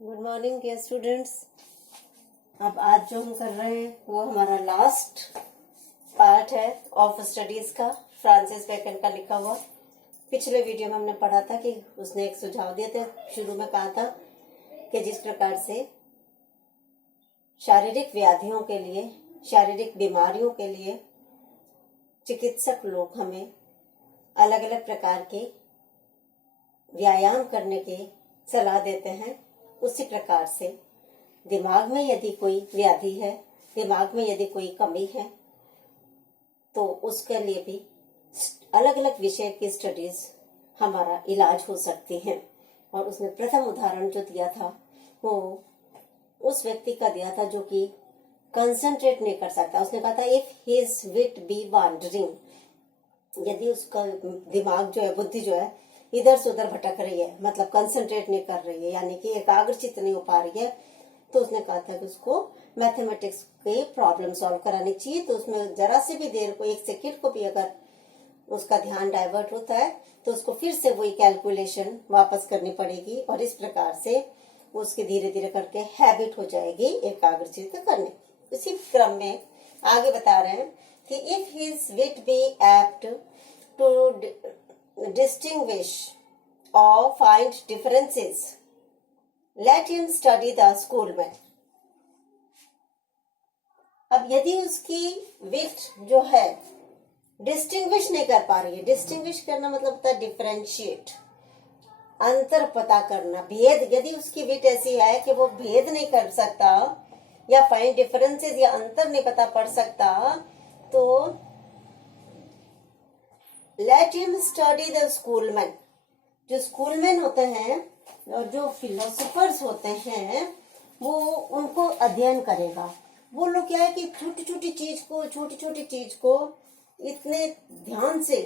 Good morning dear students. अब आज जो हम कर रहे हैं वो हमारा लास्ट पार्ट है ऑफ स्टडीज का, फ्रांसिस बेकन का लिखा हुआ। पिछले वीडियो में हमने पढ़ा था कि उसने एक सुझाव दिए थे। शुरू में कहा था कि जिस प्रकार से शारीरिक व्याधियों के लिए, शारीरिक बीमारियों के लिए चिकित्सक लोग हमें अलग अलग प्रकार के व्यायाम करने की सलाह देते हैं, उसी प्रकार से दिमाग में यदि कोई व्याधि है, दिमाग में यदि कोई कमी है, तो उसके लिए भी अलग अलग विषय की स्टडीज हमारा इलाज हो सकती है। और उसने प्रथम उदाहरण जो दिया था वो उस व्यक्ति का दिया था जो कि कंसंट्रेट नहीं कर सकता। उसने कहा था if his wit be wandering, यदि उसका दिमाग जो है, बुद्धि जो है इधर से उधर भटक रही है, मतलब कंसंट्रेट नहीं कर रही है, यानी कि एकाग्रचित नहीं हो पा रही है, तो उसने कहा था कि उसको मैथमेटिक्स के प्रॉब्लम सॉल्व करानी चाहिए। तो उसमें जरा से भी देर को, एक सेकंड को भी अगर उसका ध्यान डाइवर्ट होता है तो उसको फिर से वही कैलकुलेशन वापस करनी पड़ेगी, और इस प्रकार से उसकी धीरे धीरे करके हैबिट हो जाएगी एकाग्रचित करने। इसी क्रम में आगे बता रहे हैं कि if his wit be apt to distinguish or find differences, let him study the schoolman. अब यदि उसकी विट जो है डिस्टिंग्विश नहीं कर पा रही है, डिस्टिंग्विश करना मतलब होता है डिफरेंशिएट, अंतर पता करना, भेद, यदि उसकी विट ऐसी है कि वो भेद नहीं कर सकता या फाइंड डिफरेंसेस या अंतर नहीं पता पड़ सकता, तो लेट हिम स्टडी द स्कूलमैन। जो स्कूलमैन होते हैं और जो फिलोसोफर्स होते हैं वो उनको अध्ययन करेगा। वो लोग क्या है कि छोटी छोटी चीज को इतने ध्यान से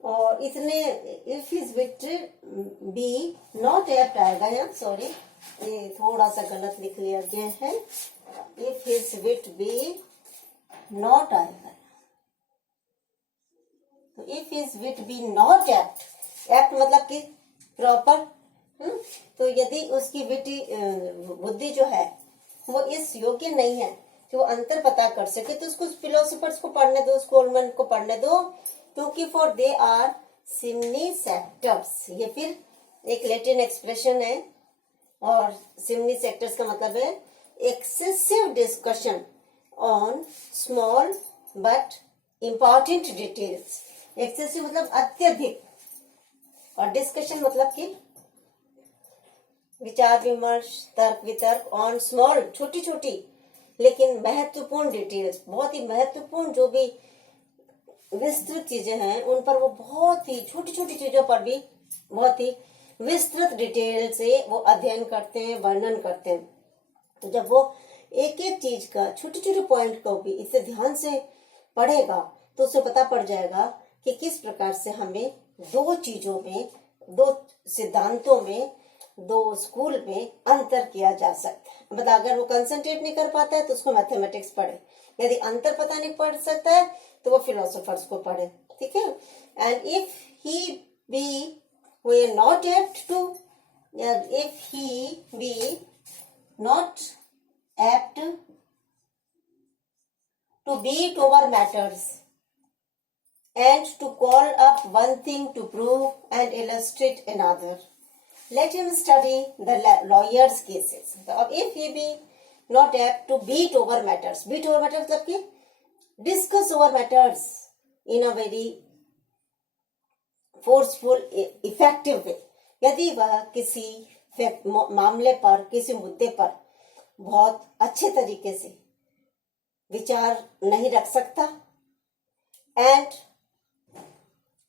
और इतने, if his wit be not apt आएगा यहाँ, सॉरी ये थोड़ा सा गलत लिख लिया गया है, if his wit be not आएगा। तो if his wit be not apt, apt मतलब कि प्रॉपर, तो यदि उसकी बुद्धि जो है वो इस योग्य नहीं है कि वो अंतर पता कर सके, तो उसको फिलोसोफर्स को पढ़ने दो, स्कूलमैन को पढ़ने दो, क्योंकि फॉर दे आर सिमनी सेक्टर्स। ये फिर एक लैटिन एक्सप्रेशन है, और सिमनी सेक्टर्स का मतलब है excessive discussion on small but important details. Excessive मतलब अत्यधिक, और डिस्कशन मतलब कि विचार विमर्श, तर्क वितर्क ऑन स्मॉल, छोटी छोटी लेकिन महत्वपूर्ण डिटेल्स, बहुत ही महत्वपूर्ण जो भी विस्तृत चीजें हैं उन पर वो बहुत ही छोटी छोटी चीजों पर भी बहुत ही विस्तृत डिटेल से वो अध्ययन करते हैं, वर्णन करते हैं। तो जब वो एक एक चीज का, छोटे छोटे पॉइंट को भी इसे ध्यान से पढ़ेगा तो उसे पता पड़ जाएगा कि किस प्रकार से हमें दो चीजों में, दो सिद्धांतों में, दो स्कूल में अंतर किया जा सकता है। मतलब अगर वो कंसंट्रेट नहीं कर पाता है तो उसको मैथमेटिक्स पढ़े, यदि अंतर पता नहीं पड़ सकता है तो वो फिलोसोफर्स को पढ़े, ठीक है। And if he be way not apt to, if he be not apt to beat over matters and to call up one thing to prove and illustrate another, let him study the lawyer's cases. If he be not apt to beat over matters मतलब कि discuss over matters in a very forceful, effective way, यदि वह किसी मामले पर, किसी मुद्दे पर बहुत अच्छे तरीके से विचार नहीं रख सकता, and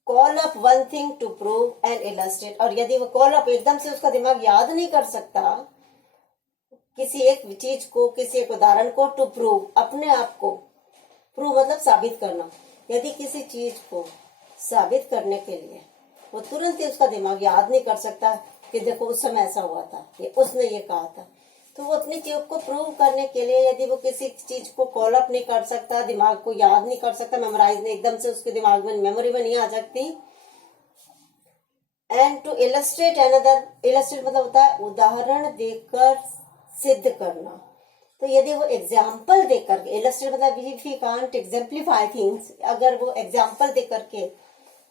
call up one thing to prove and illustrate, और यदि वो कॉल अप, एकदम से उसका दिमाग याद नहीं कर सकता किसी एक चीज को, किसी एक उदाहरण को, टू प्रूव, अपने आप को, प्रूव मतलब साबित करना, यदि किसी चीज को साबित करने के लिए वो तुरंत ही उसका दिमाग याद नहीं कर सकता कि देखो उस समय ऐसा हुआ था, ये उसने ये कहा था, तो वो अपनी चीज को प्रूव करने के लिए यदि वो किसी चीज को कॉल अप नहीं कर सकता, दिमाग को याद नहीं कर सकता, मेमोराइज नहीं, एकदम से उसके दिमाग में, मेमोरी में नहीं आ सकती, and to illustrate another, illustrate मतलब होता है उदाहरण देकर सिद्ध करना। तो यदि वो एग्जाम्पल देकर, इलस्ट्रेट मतलब if he can't exemplify things, अगर वो एग्जाम्पल देकर के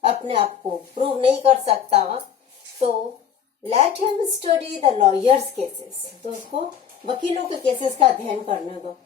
अपने आप को प्रूव नहीं कर सकता, तो let him study the lawyers cases, तो उसको वकीलों के केसेस का अध्ययन करने दो।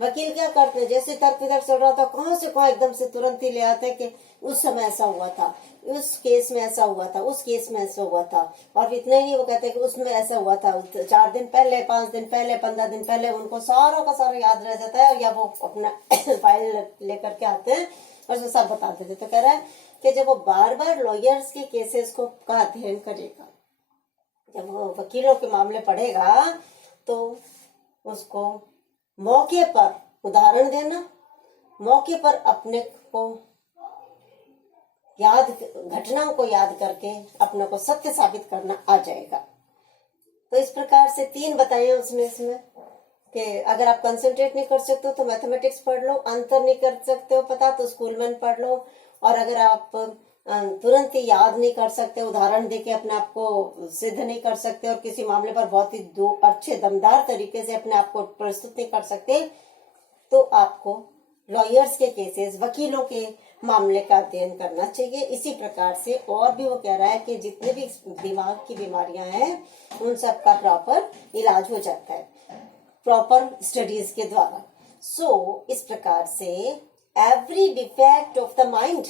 वकील क्या करते हैं, जैसे तर्क वितर्क चल रहा था, कहां से कहां एकदम से तुरंत ही ले आते हैं कि उस समय ऐसा हुआ था, उस केस में ऐसा हुआ था, उस केस में ऐसा हुआ था। और इतना ही नहीं, वो कहते हैं कि उसमें ऐसा हुआ था 4 दिन पहले, 5 दिन पहले, 15 दिन पहले, उनको सारा का सारा याद रह जाता है, या वो अपना फाइल लेकर के आते हैं और उसमें सब बता देते। तो कह रहा है कि जब वो बार बार लॉयर्स के केसेस को का अध्ययन करेगा, जब वो वकीलों के मामले पढ़ेगा, तो उसको मौके पर उदाहरण देना, मौके पर अपने को याद, घटनाओं को याद करके अपने को सत्य साबित करना आ जाएगा। तो इस प्रकार से 3 बताए उसने इसमें कि अगर आप कंसंट्रेट नहीं कर सकते हो तो मैथमेटिक्स पढ़ लो, आंसर नहीं कर सकते हो पता तो स्कूल में पढ़ लो, और अगर आप तुरंत ही याद नहीं कर सकते, उदाहरण देके अपने आप को सिद्ध नहीं कर सकते, और किसी मामले पर बहुत ही अच्छे दमदार तरीके से अपने आप को प्रस्तुत नहीं कर सकते, तो आपको लॉयर्स के केसेस, वकीलों के मामले का अध्ययन करना चाहिए। इसी प्रकार से और भी वो कह रहा है कि जितने भी दिमाग की बीमारियां हैं उन सब का प्रॉपर इलाज हो जाता है प्रॉपर स्टडीज के द्वारा। सो इस प्रकार से every defect of the mind,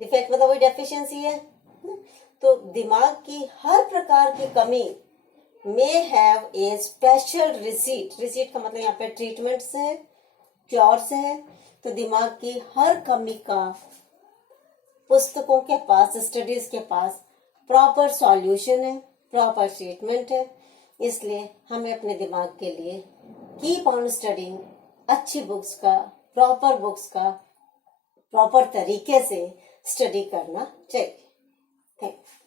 defect मतलब वही डेफिशिएंसी है, तो दिमाग की हर प्रकार की कमी may have a special receipt, receipt का मतलब यहाँ पे ट्रीटमेंट से है, क्योर से है। तो दिमाग की हर कमी का पुस्तकों के पास, स्टडीज के पास प्रॉपर सॉल्यूशन है, प्रॉपर ट्रीटमेंट है। इसलिए हमें अपने दिमाग के लिए कीप ऑन स्टडिंग, अच्छी बुक्स का, प्रॉपर बुक्स का प्रॉपर तरीके से स्टडी करना चाहिए। Thank you.